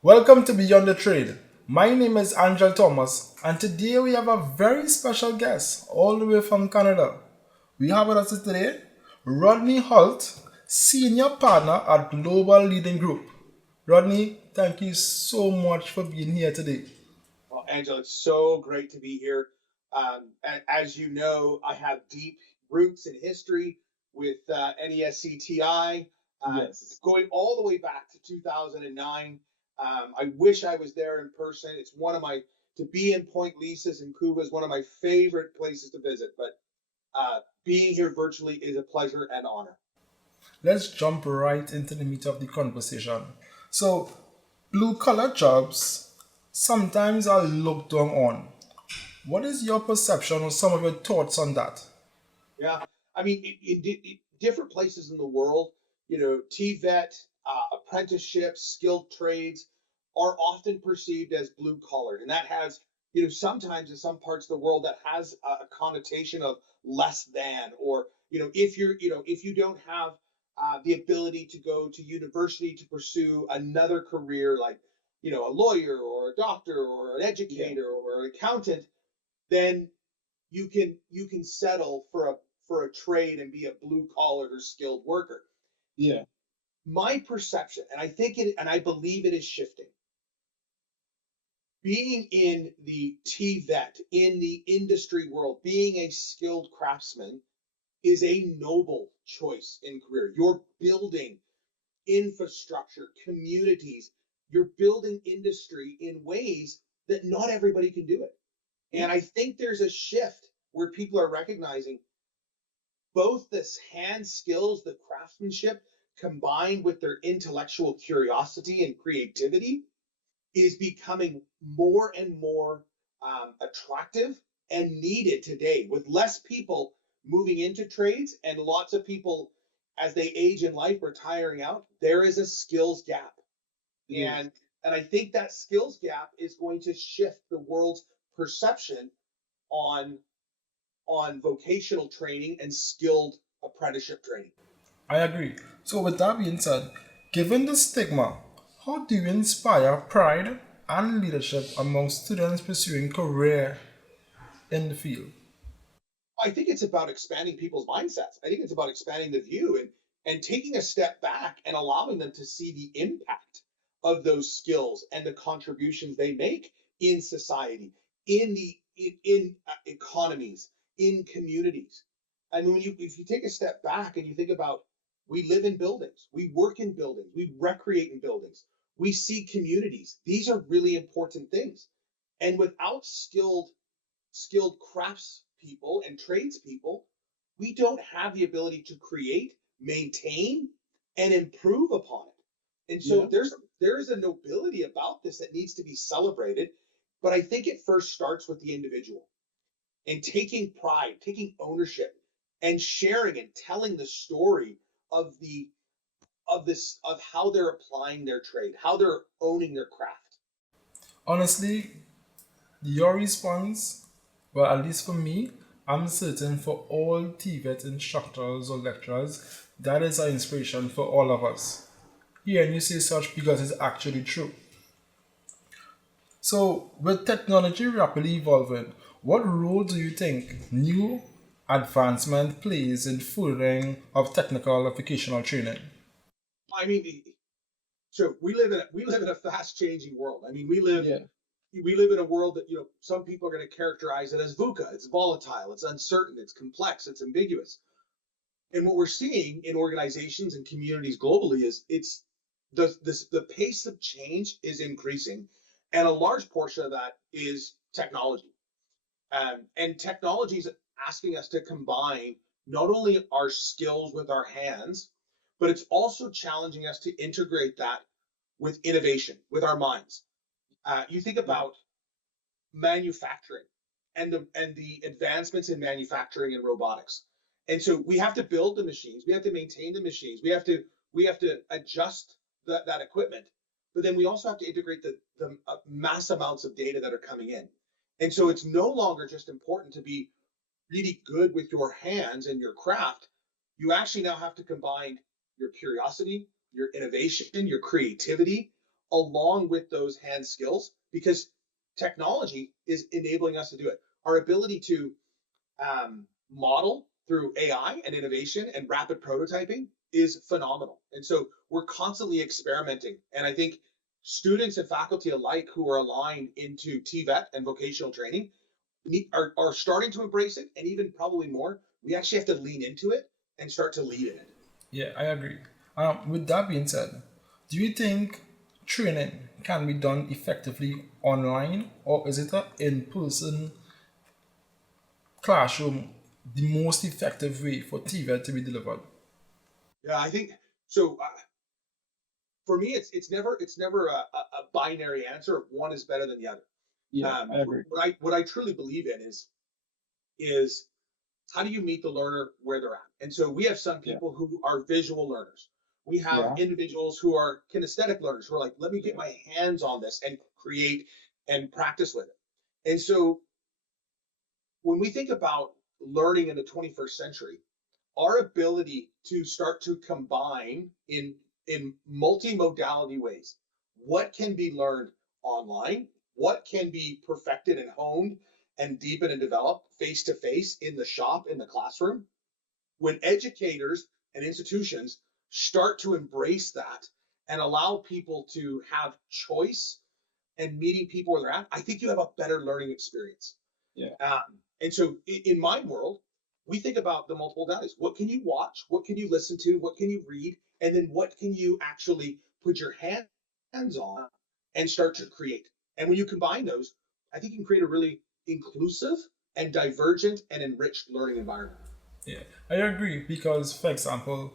Welcome to Beyond the Trade. My name is Angel Thomas, and today we have a very special guest all the way from Canada. We have with us today Rodney Holt, Senior Partner at Global Leading Group. Rodney, thank you so much for being here today. Well, Angela, it's so great to be here. As you know, I have deep roots in history with NESC Yes. going all the way back to 2009. I wish I was there in person. It's one of my, to be in Point Lisas in Cuba is one of my favorite places to visit, but being here virtually is a pleasure and honor. Let's jump right into the meat of the conversation. So, blue collar jobs sometimes are looked down on. What is your perception or some of your thoughts on that? Yeah, I mean, in different places in the world, TVET, apprenticeships, skilled trades are often perceived as blue collar, and that has, sometimes in some parts of the world that has a connotation of less than, or if you don't have the ability to go to university to pursue another career like, a lawyer or a doctor or an Yeah. educator or an accountant, then you can settle for a trade and be a blue collar or skilled worker. Yeah. My perception, and I think it, and I believe it is shifting. Being in the TVET, in the industry world, being a skilled craftsman is a noble choice in career. You're building infrastructure, communities, you're building industry in ways that not everybody can do it. And I think there's a shift where people are recognizing both this hand skills, the craftsmanship, combined with their intellectual curiosity and creativity, is becoming more and more attractive and needed today, with less people moving into trades and lots of people as they age in life retiring out. There is a skills gap, Yes. and I think that skills gap is going to shift the world's perception on vocational training and skilled apprenticeship training. I agree. So, with that being said, given the stigma, how do you inspire pride and leadership among students pursuing career in the field? I think it's about expanding people's mindsets. I think it's about expanding the view and taking a step back and allowing them to see the impact of those skills and the contributions they make in society, in economies, in communities. I mean, if you take a step back and you think about, we live in buildings, we work in buildings, we recreate in buildings, we see communities. These are really important things. And without skilled crafts people and tradespeople, we don't have the ability to create, maintain, and improve upon it. And so Yeah. there is a nobility about this that needs to be celebrated. But I think it first starts with the individual and taking pride, taking ownership, and sharing and telling the story of of how they're applying their trade, how they're owning their craft. Honestly, your response, well, at least for me, I'm certain for all TVET instructors or lecturers, that is an inspiration for all of us. Hearing you say such because it's actually true. So, with technology rapidly evolving, what role do you think new advancement plays in furthering of technical or vocational training? I mean, so we live in a fast changing world. I mean, Yeah. we live in a world that, some people are going to characterize it as VUCA. It's volatile, it's uncertain, it's complex, it's ambiguous. And what we're seeing in organizations and communities globally is it's the pace of change is increasing, and a large portion of that is technology. And technology is asking us to combine not only our skills with our hands, but it's also challenging us to integrate that with innovation, with our minds. You think Yeah. about manufacturing and the advancements in manufacturing and robotics. And so we have to build the machines, we have to maintain the machines, we have to adjust that equipment, but then we also have to integrate the mass amounts of data that are coming in. And so it's no longer just important to be really good with your hands and your craft. You actually now have to combine your curiosity, your innovation, your creativity, along with those hand skills, because technology is enabling us to do it. Our ability to model through AI and innovation and rapid prototyping is phenomenal. And so we're constantly experimenting. And I think students and faculty alike who are aligned into TVET and vocational training are starting to embrace it. And even probably more, we actually have to lean into it and start to lead in it. Yeah, I agree. With that being said, do you think training can be done effectively online, or is it an in-person classroom the most effective way for TV to be delivered? Yeah, I think so. For me, it's never a binary answer of one is better than the other. Yeah, I agree. What I truly believe in is how do you meet the learner where they're at? And so we have some Yeah, people who are visual learners. We have yeah, individuals who are kinesthetic learners who are like, let me get yeah, my hands on this and create and practice with it. And so when we think about learning in the 21st century, our ability to start to combine in multimodality ways what can be learned online, what can be perfected and honed and deepened and developed face to face in the shop, in the classroom. When educators and institutions start to embrace that and allow people to have choice and meeting people where they're at, I think you have a better learning experience. yeah, And so in my world, we think about the multiple values. What can you watch? What can you listen to? What can you read? And then what can you actually put your hands on and start to create? And when you combine those, I think you can create a really inclusive and divergent and enriched learning environment. Yeah, I agree because, for example,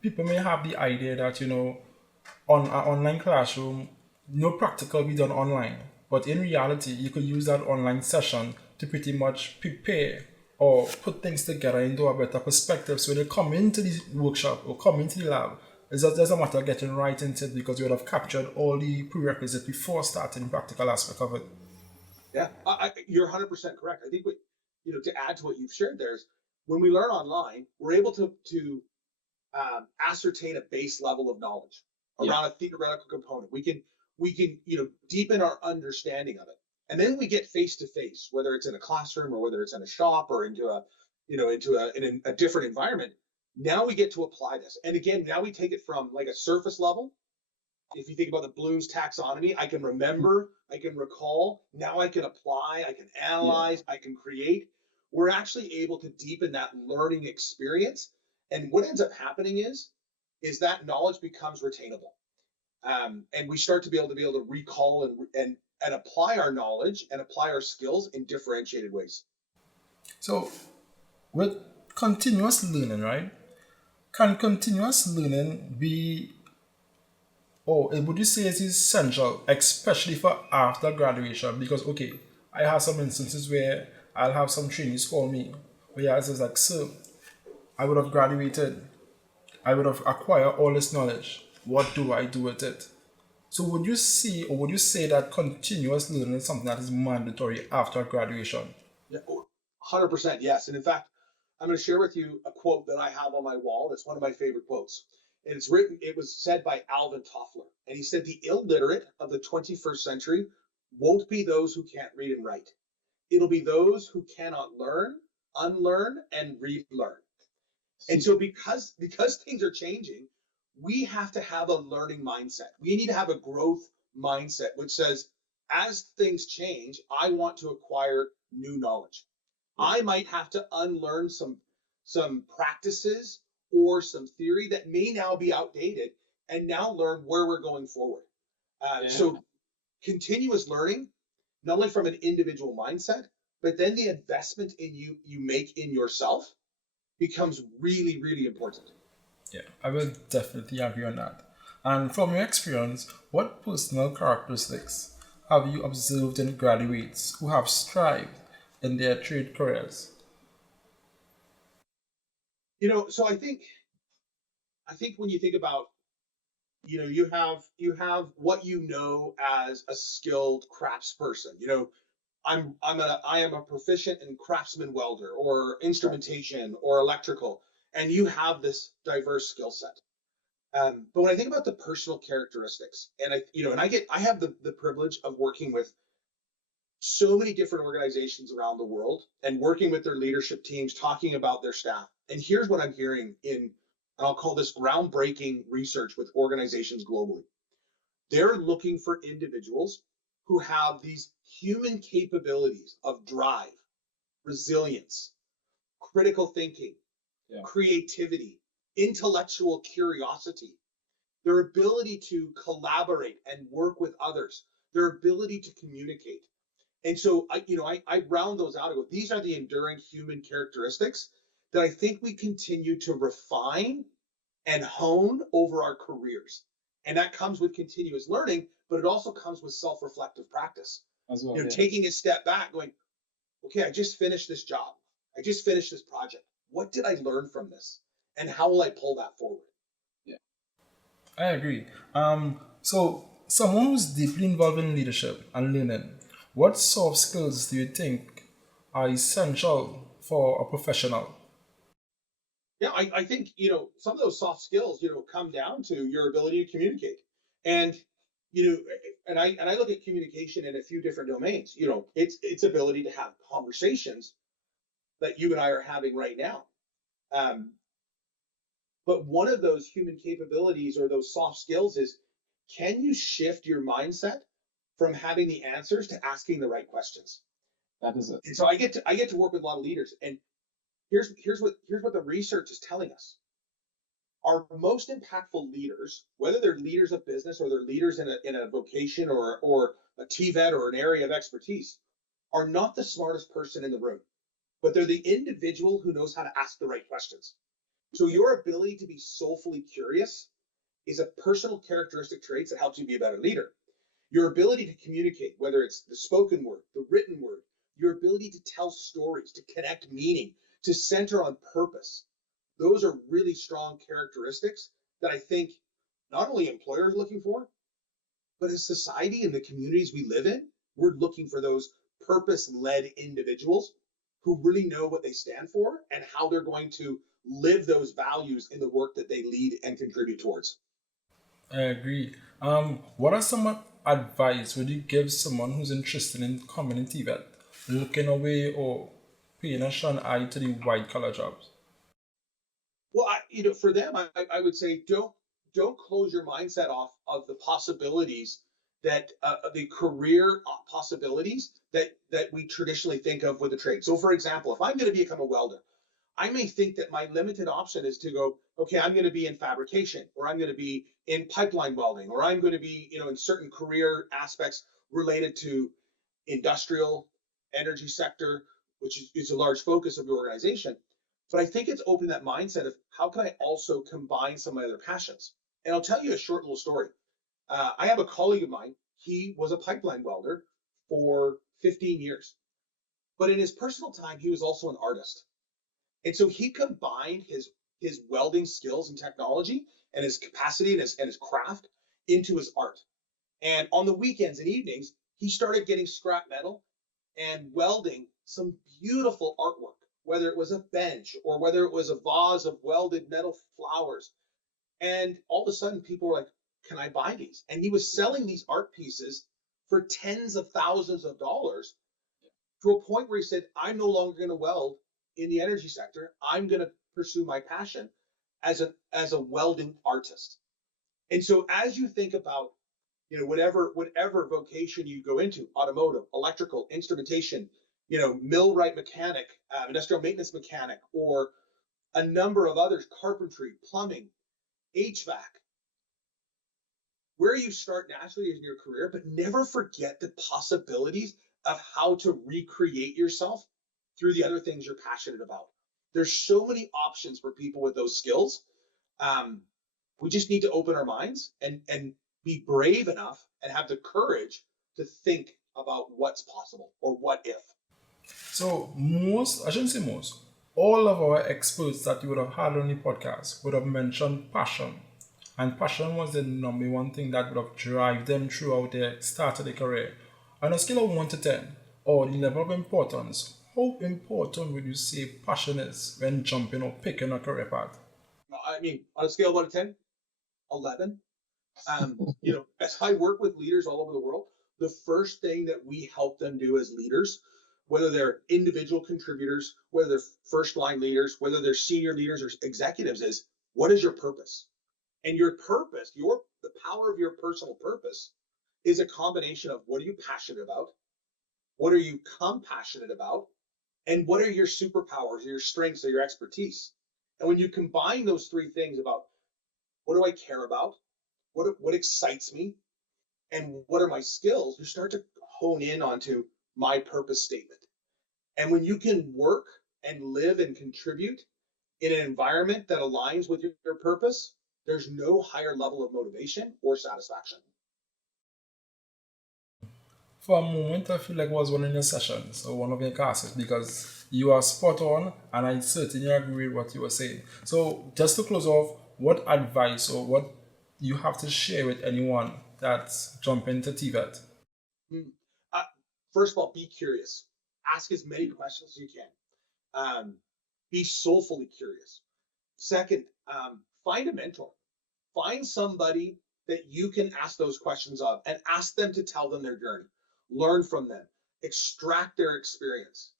people may have the idea that on an online classroom, no practical will be done online. But in reality, you could use that online session to pretty much prepare or put things together into a better perspective. So when you come into the workshop or come into the lab, it's just a matter of getting right into it because you would have captured all the prerequisites before starting the practical aspect of it. Yeah, you're 100% correct. I think to add to what you've shared there is when we learn online, we're able to ascertain a base level of knowledge yeah, around a theoretical component. We can deepen our understanding of it, and then we get face to face, whether it's in a classroom or whether it's in a shop or into a in a different environment. Now we get to apply this, and again, now we take it from like a surface level. If you think about the Bloom's taxonomy, I can remember, I can recall, now I can apply, I can yeah, analyze, I can create. We're actually able to deepen that learning experience. And what ends up happening is that knowledge becomes retainable. And we start to be able to recall and apply our knowledge and apply our skills in differentiated ways. So with continuous learning, right? Can continuous learning be, or would you say it is essential, especially for after graduation? Because, okay, I have some instances where I'll have some trainees call me, where it's like, sir, I would have graduated, I would have acquired all this knowledge. What do I do with it? So would you see, or would you say that continuous learning is something that is mandatory after graduation? Yeah, 100% yes. And in fact, I'm going to share with you a quote that I have on my wall. That's one of my favorite quotes. And it was said by Alvin Toffler. And he said, the illiterate of the 21st century won't be those who can't read and write. It'll be those who cannot learn, unlearn, and relearn. And so because things are changing, we have to have a learning mindset. We need to have a growth mindset, which says, as things change, I want to acquire new knowledge. yeah, I might have to unlearn some practices or some theory that may now be outdated and now learn where we're going forward. yeah. So continuous learning, not only from an individual mindset, but then the investment in you make in yourself becomes really, really important. Yeah, I will definitely agree on that. And from your experience, what personal characteristics have you observed in graduates who have strived in their trade careers? So I think when you think about, you have what as a skilled craftsperson. I am a proficient in craftsman welder or Right. instrumentation or electrical, and you have this diverse skill set. But when I think about the personal characteristics, and I have the privilege of working with so many different organizations around the world and working with their leadership teams, talking about their staff. And here's what I'm hearing and I'll call this groundbreaking research with organizations globally. They're looking for individuals who have these human capabilities of drive, resilience, critical thinking, creativity, intellectual curiosity, their ability to collaborate and work with others, their ability to communicate. And so I round those out and go, these are the enduring human characteristics that I think we continue to refine and hone over our careers. And that comes with continuous learning, but it also comes with self-reflective practice. As well, Taking a step back, going, okay, I just finished this job. I just finished this project. What did I learn from this? And how will I pull that forward? Yeah. I agree. So someone who's deeply involved in leadership and learning, what soft skills do you think are essential for a professional? Yeah, I think, some of those soft skills, come down to your ability to communicate. And, and I look at communication in a few different domains. It's ability to have conversations that you and I are having right now. Um, but one of those human capabilities or those soft skills is, can you shift your mindset from having the answers to asking the right questions? That is it. And so I get to work with a lot of leaders, and here's what the research is telling us. Our most impactful leaders, whether they're leaders of business or they're leaders in a vocation or a TVET or an area of expertise, are not the smartest person in the room, but they're the individual who knows how to ask the right questions. So your ability to be soulfully curious is a personal characteristic traits that helps you be a better leader. Your ability to communicate, whether it's the spoken word, the written word, your ability to tell stories, to connect meaning, to center on purpose. Those are really strong characteristics that I think not only employers are looking for, but as society and the communities we live in, we're looking for those purpose-led individuals who really know what they stand for and how they're going to live those values in the work that they lead and contribute towards. I agree. What are some advice would you give someone who's interested in community that looking away or paying a shun eye to the white collar jobs? Well, for them, I would say don't close your mindset off of the possibilities that the career possibilities that we traditionally think of with a trade. So, for example, if I'm going to become a welder, I may think that my limited option is to go, okay, I'm going to be in fabrication, or I'm going to be in pipeline welding, or I'm going to be, in certain career aspects related to industrial energy sector, which is a large focus of your organization. But I think it's opened that mindset of how can I also combine some of my other passions? And I'll tell you a short little story. I have a colleague of mine. He was a pipeline welder for 15 years, but in his personal time, he was also an artist. And so he combined his welding skills and technology and his capacity and his craft into his art. And on the weekends and evenings, he started getting scrap metal and welding some beautiful artwork, whether it was a bench or whether it was a vase of welded metal flowers. And all of a sudden, people were like, can I buy these? And he was selling these art pieces for tens of thousands of dollars to a point where he said, I'm no longer going to weld in the energy sector. I'm going to pursue my passion as a welding artist. And so as you think about whatever vocation you go into, automotive, electrical, instrumentation, millwright mechanic, industrial maintenance mechanic, or a number of others, carpentry, plumbing, HVAC, where you start naturally in your career, but never forget the possibilities of how to recreate yourself through the other things you're passionate about. There's so many options for people with those skills. We just need to open our minds and be brave enough and have the courage to think about what's possible or what if. So most, I shouldn't say most, all of our experts that you would have had on the podcast would have mentioned passion. And passion was the number one thing that would have driven them throughout their start of their career. On a scale of 1 to 10, or the level of importance, how important would you say passion is when jumping or picking a career path? I mean, on a scale of 1 to 10, 11. As I work with leaders all over the world, the first thing that we help them do as leaders, whether they're individual contributors, whether they're first line leaders, whether they're senior leaders or executives, is what is your purpose? And your purpose, the power of your personal purpose is a combination of what are you passionate about? What are you compassionate about? And what are your superpowers, your strengths, or your expertise? And when you combine those three things about what do I care about? What excites me? And what are my skills? You start to hone in onto my purpose statement. And when you can work and live and contribute in an environment that aligns with your purpose, there's no higher level of motivation or satisfaction. For a moment, I feel like it was one of your sessions or one of your classes because you are spot on, and I certainly agree with what you were saying. So, just to close off, what advice or what you have to share with anyone that's jumping to TVET? Hmm. Uh, First of all, be curious. Ask as many questions as you can. Be soulfully curious. Second, find a mentor. Find somebody that you can ask those questions of and ask them to tell them their journey. Learn from them. Extract their experience.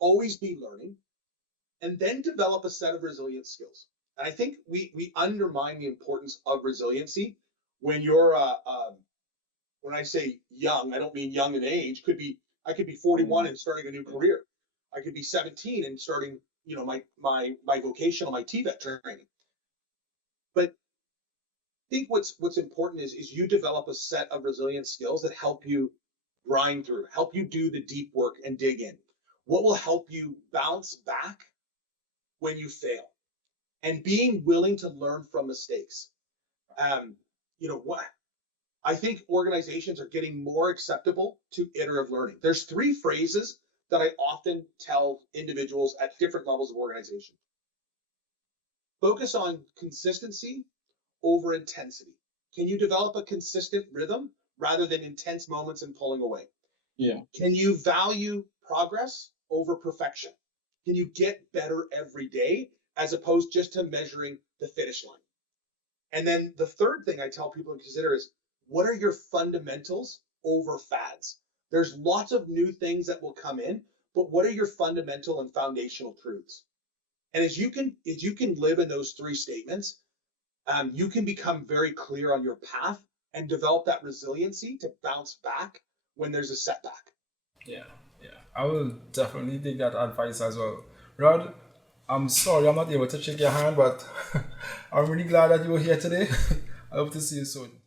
Always be learning. And then develop a set of resilient skills. And I think we undermine the importance of resiliency when you're when I say young, I don't mean young in age. I could be 41 and starting a new career. I could be 17 and starting, my vocational, my TVET training. But I think what's important is you develop a set of resilient skills that help you grind through, help you do the deep work and dig in. What will help you bounce back when you fail, and being willing to learn from mistakes. What I think organizations are getting more acceptable to iterative learning. There's three phrases that I often tell individuals at different levels of organization. Focus on consistency over intensity. Can you develop a consistent rhythm rather than intense moments and pulling away? Yeah. Can you value progress over perfection? Can you get better every day as opposed just to measuring the finish line? And then the third thing I tell people to consider is what are your fundamentals over fads? There's lots of new things that will come in, but what are your fundamental and foundational truths? And as you can live in those three statements, you can become very clear on your path and develop that resiliency to bounce back when there's a setback. Yeah, yeah. I will definitely take that advice as well. Rod, I'm sorry I'm not able to shake your hand, but I'm really glad that you were here today. I hope to see you soon.